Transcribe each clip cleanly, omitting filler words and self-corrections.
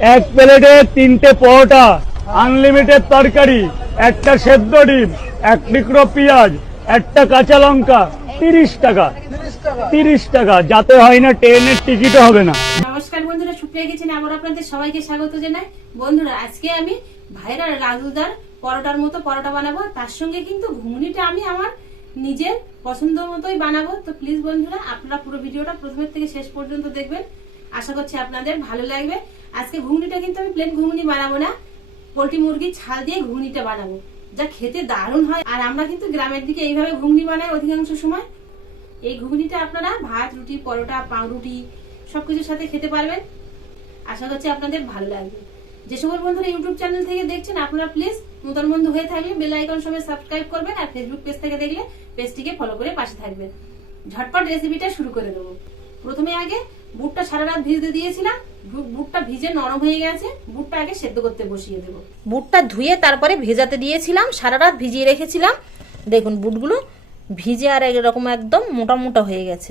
এক প্লেটে 3টে পরোটা, আনলিমিটেড তরকারি, একটা সেদ্ধ ডিম, এক টুকরো পেঁয়াজ, একটা কাঁচা লঙ্কা, 30 টাকা। 30 টাকা, যাতে হয় না ট্রেনের টিকিটও হবে না। নমস্কার বন্ধুরা, সুপ্রিয়া কিচেনে আবার আপনাদের সবাইকে স্বাগত জানাই। বন্ধুরা, আজকে আমি ভাইরা রাজুদার পরোটার মতো পরোটা বানাবো। তার সঙ্গে কিন্তু ঘুগনিটা আমি আমার নিজের পছন্দ মতোই বানাবো। তো প্লিজ বন্ধুরা, আপনারা পুরো ভিডিওটা প্রথমের থেকে শেষ পর্যন্ত দেখবেন। আশা করছি আপনাদের ভালো লাগবে। আজকে ঘুগনিটা কিন্তু আমি প্লেন ঘুগনি বানাবো না, পোল্ট্রি মুরগির ছাল দিয়ে ঘুগনিটা বানাবো, যা খেতে দারুণ হয়। আর আমরা কিন্তু গ্রামের দিকে এইভাবে ঘুগনি বানাই অধিকাংশ সময়। এই ঘুগনিটা আপনারা ভাত, রুটি, পরোটা, পাউরুটি সবকিছুর সাথে খেতে পারবেন। আশা করছি আপনাদের ভালো লাগবে। যে সকল বন্ধুরা ইউটিউব চ্যানেল থেকে দেখছেন, আপনারা প্লিজ নতুন বন্ধু হয়ে থাকলে বেল আইকন সবাই সাবস্ক্রাইব করবেন, আর ফেসবুক পেজ থেকে দেখলে পেজটিকে ফলো করে পাশে থাকবেন। ঝটপট রেসিপিটা শুরু করে দেবো। প্রথমে আগে বুটটা সারা রাত ভিজতে দিয়েছিলাম। বুটটা ভিজে নরম হয়ে গেছে। বুটটা আগে সেদ্ধ করতে বসিয়ে দেবো। বুটটা ধুয়ে তারপরে ভেজাতে দিয়েছিলাম, সারা রাত ভিজিয়ে রেখেছিলাম। দেখুন বুটগুলো ভিজে আর এরকম একদম মোটা মোটা হয়ে গেছে।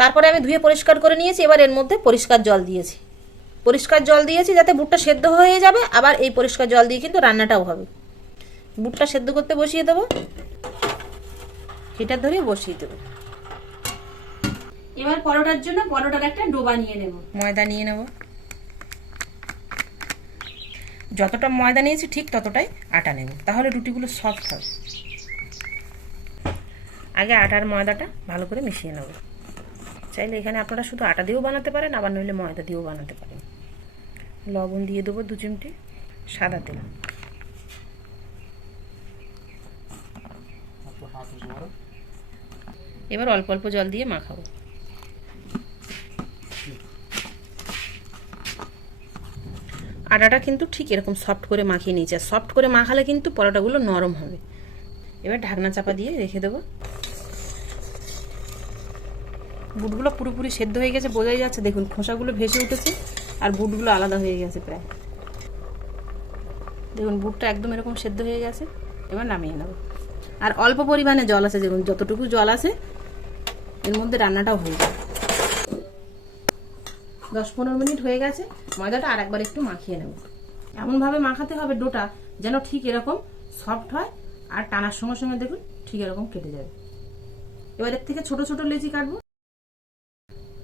তারপরে আমি ধুয়ে পরিষ্কার করে নিয়েছি। এবার এর মধ্যে পরিষ্কার জল দিয়েছি। পরিষ্কার জল দিয়েছি যাতে বুটটা সেদ্ধ হয়ে যাবে। আবার এই পরিষ্কার জল দিয়ে কিন্তু রান্নাটাও হবে। বুটটা সেদ্ধ করতে বসিয়ে দেবো। হিটার ধরে বসিয়ে দেবো। এবার পরোটার জন্য পরোটার একটা ডোবা নিয়ে নেব। ময়দা নিয়ে নেব। যতটা ময়দা নিয়েছি ঠিক ততটাই আটা নেব, তাহলে রুটিগুলো সফট হবে। আগে আটার ময়দাটা ভালো করে মিশিয়ে নেব। চাইলে এখানে আপনারা শুধু আটা দিয়েও বানাতে পারেন, আবার নইলে ময়দা দিয়েও বানাতে পারেন। লবণ দিয়ে দেবো 2 চিমটি, সাদা তেল। এবার অল্প অল্প জল দিয়ে মাখাবো। আটাটা কিন্তু ঠিক এরকম সফট করে মাখিয়ে নিয়েছে। সফট করে মাখালে কিন্তু পরোটাগুলো নরম হবে। এবার ঢাকনা চাপা দিয়ে রেখে দেবো। বুটগুলো পুরোপুরি সেদ্ধ হয়ে গেছে, বোঝাই যাচ্ছে। দেখুন খোসাগুলো ভেসে উঠেছে আর বুটগুলো আলাদা হয়ে গেছে প্রায়। দেখুন বুটটা একদম এরকম সেদ্ধ হয়ে গেছে। এবার নামিয়ে নেব। আর অল্প পরিমাণে জল আছে, দেখুন যতটুকু জল আছে এর মধ্যে রান্নাটাও হয়ে যাবে। 10-15 মিনিট হয়ে গেছে। ময়দাটা আর একবার একটু মাখিয়ে নেব। এমনভাবে মাখাতে হবে ডোটা যেন ঠিক এরকম সফট হয়, আর টানার সঙ্গে সঙ্গে দেখুন ঠিক এরকম কেটে যাবে। এবার এর থেকে ছোট ছোট লেচি কাটবো।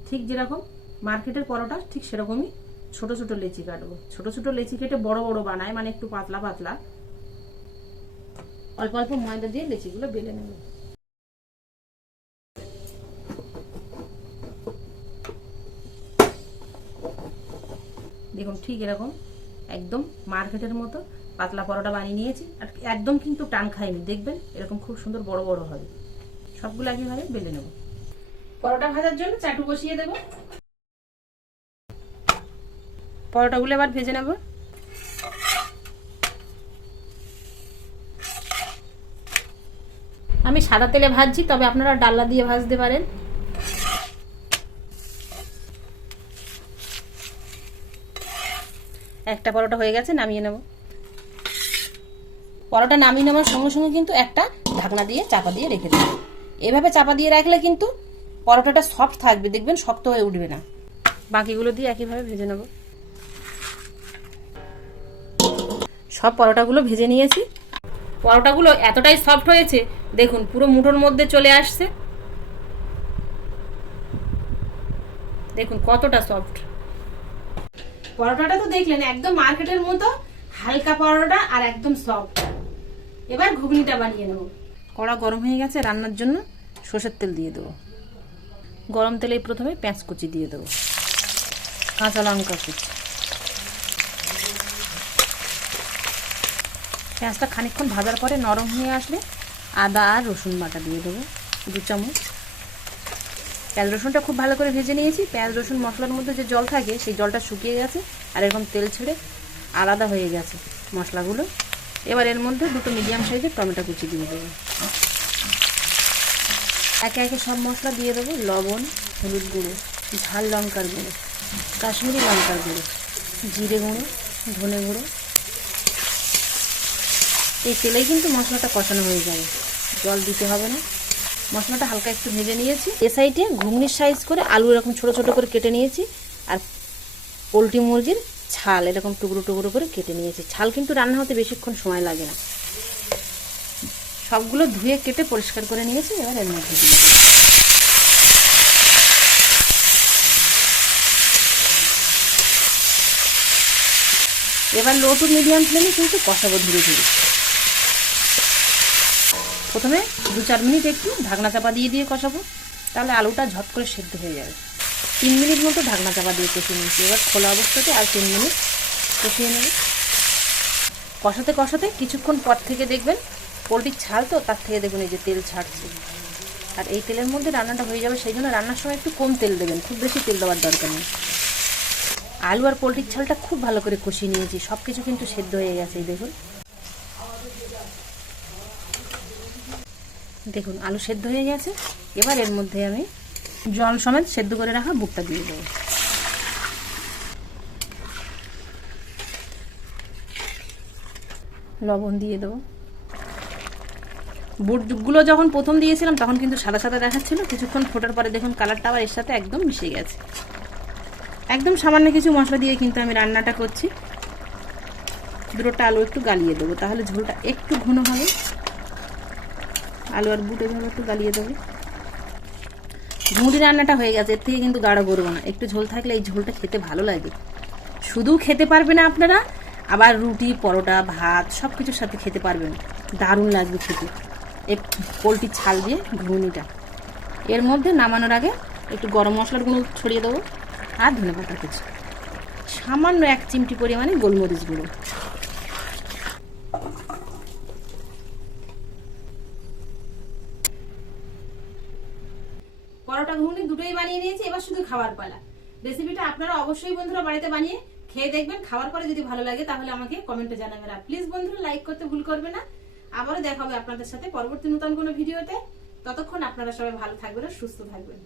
ঠিক যেরকম মার্কেটের পরোটা ঠিক সেরকমই ছোট ছোট লেচি কাটবো। ছোট ছোট লেচি কেটে বড় বড় বানায়, মানে একটু পাতলা পাতলা। অল্প অল্প ময়দা দিয়ে লেচিগুলো বেলে নেব। দেখুন ঠিক এরকম একদম মার্কেটের মতো পাতলা পরোটা বানিয়ে নিয়েছি। আর একদম কিন্তু টান খায়নি, দেখবেন এরকম খুব সুন্দর বড় বড় হবে। সবগুলো একইভাবে বেলে নেব। পরোটা ভাজার জন্য চাটু বসিয়ে দেব। পরোটাগুলো এবার ভেজে নেব। আমি সাদা তেলে ভাজছি, তবে আপনারা ডালনা দিয়ে ভাজতে পারেন। একটা পরোটা হয়ে গেছে, নামিয়ে নেব। পরোটা নামিয়ে নেওয়ার সঙ্গে সঙ্গে কিন্তু একটা ঢাকনা দিয়ে চাপা দিয়ে রেখে দেব। এভাবে চাপা দিয়ে রাখলে কিন্তু পরোটাটা সফট থাকবে, দেখবেন শক্ত হয়ে উঠবে না। বাকিগুলো দিয়ে একইভাবে ভেজে নেব। সব পরোটাগুলো ভেজে নিয়েছি। পরোটাগুলো এতটাই সফট হয়েছে, দেখুন পুরো মুঠোর মধ্যে চলে আসছে। দেখুন কতটা সফট। পরোটাটা তো দেখলেন একদম মার্কেটের মতো হালকা পরোটা আর একদম সফট। এবার ঘুগনিটা বানিয়ে নেব। কড়া গরম হয়ে গেছে। রান্নার জন্য সরষের তেল দিয়ে দেবো। গরম তেলেই প্রথমে পেঁয়াজ কুচি দিয়ে দেবো, কাঁচা লঙ্কা কুচি। পেঁয়াজটা খানিকক্ষণ ভাজার পরে নরম হয়ে আসলে আদা আর রসুন বাটা দিয়ে দেবো 2 চামচ। পেঁয়াজ রসুনটা খুব ভালো করে ভেজে নিয়েছি। পেঁয়াজ রসুন মশলার মধ্যে যে জল থাকে সেই জলটা শুকিয়ে গেছে আর এরকম তেল ছেড়ে আলাদা হয়ে গেছে মশলাগুলো। এবার এর মধ্যে 2টো মিডিয়াম সাইজের টমেটো কুচি দিয়ে দেবো। একে একে সব মশলা দিয়ে দেবো। লবণ, হলুদ গুঁড়ো, ঝাল লঙ্কার গুঁড়ো, কাশ্মীরি লঙ্কার গুঁড়ো, জিরে গুঁড়ো, ধনে গুঁড়ো। এই তেলেই কিন্তু মশলাটা কষানো হয়ে যাবে, জল দিতে হবে না। মশলাটা হালকা একটু ভেজে নিয়েছি। এ সাইডে ঘুগনির সাইজ করে আলু এরকম ছোট ছোট করে কেটে নিয়েছি, আর পোলট্রি মুরগির ছাল এরকম টুকরো টুকরো করে কেটে নিয়েছি। ছাল কিন্তু রান্না হতে বেশিক্ষণ সময় লাগে না। সবগুলো ধুয়ে কেটে পরিষ্কার করে নিয়েছি। এবার এর মধ্যে দিয়ে দেবো। এবার লো টু মিডিয়াম ফ্লেমে কিন্তু কষাবো ধীরে ধীরে। প্রথমে 2-4 মিনিট একটু ঢাকনা চাপা দিয়ে দিয়ে কষাবো, তাহলে আলুটা ঝট করে সেদ্ধ হয়ে যাবে। 3 মিনিট মতো ঢাকনা চাপা দিয়ে কষিয়ে নিয়েছি। এবার খোলা অবস্থাতে আর 3 মিনিট কষিয়ে নেব। কষাতে কষাতে কিছুক্ষণ পর থেকে দেখবেন পোলট্রির ছাল তো, তার থেকে দেখবেন এই যে তেল ছাড়ছে। আর এই তেলের মধ্যে রান্নাটা হয়ে যাবে, সেই জন্য রান্নার সময় একটু কম তেল দেবেন, খুব বেশি তেল দেওয়ার দরকার নেই। আলু আর পোলট্রির ছালটা খুব ভালো করে কষিয়ে নিয়েছি, সব কিছু কিন্তু সেদ্ধ হয়ে গেছে। দেখুন দেখুন আলু সেদ্ধ হয়ে গেছে। এবার এর মধ্যে আমি জল সমেত সেদ্ধ করে রাখা বুটটা দিয়ে দেবো। লবণ দিয়ে দেবো। বুটগুলো যখন প্রথম দিয়েছিলাম তখন কিন্তু সাদা সাদা দেখাচ্ছিল, কিছুক্ষণ ফোটার পরে দেখুন কালারটা আবার এর সাথে একদম মিশে গেছে। একদম সামান্য কিছু মশলা দিয়ে কিন্তু আমি রান্নাটা করছি। দুটোটা আলু একটু গালিয়ে দেবো, তাহলে ঝোলটা একটু ঘন হবে। আলু আর বুট এভাবে একটু গালিয়ে দেবো। ঝুঁড়ি রান্নাটা হয়ে গেছে, এর থেকে কিন্তু গাঢ় করবো না। একটু ঝোল থাকলে এই ঝোলটা খেতে ভালো লাগে। শুধু খেতে পারবে না আপনারা, আবার রুটি পরোটা ভাত সব কিছুর সাথে খেতে পারবেন, দারুণ লাগবে খেতে এই পোলট্রির ছাল দিয়ে ঘুগনিটা। এর মধ্যে নামানোর আগে একটু গরম মশলার গুঁড়ো ছড়িয়ে দেবো আর ধনেপাতা কুচি, সামান্য 1 চিমটি পরিমাণে গোলমরিচ গুঁড়ো। পরোটা ঘুগনি দুটোই বানিয়ে নিয়েছি, এবার শুধু খাবার পালা। রেসিপিটা আপনারা অবশ্যই বন্ধুরা বাড়িতে বানিয়ে খেয়ে দেখবেন। খাবার পরে যদি ভালো লাগে তাহলে আমাকে কমেন্টে জানাবেন। আর প্লিজ বন্ধুরা লাইক করতে ভুল করবে না। আবারও দেখা হবে আপনাদের সাথে পরবর্তী নতুন কোনো ভিডিওতে। ততক্ষণ আপনারা সবাই ভালো থাকবেন আর সুস্থ থাকবেন।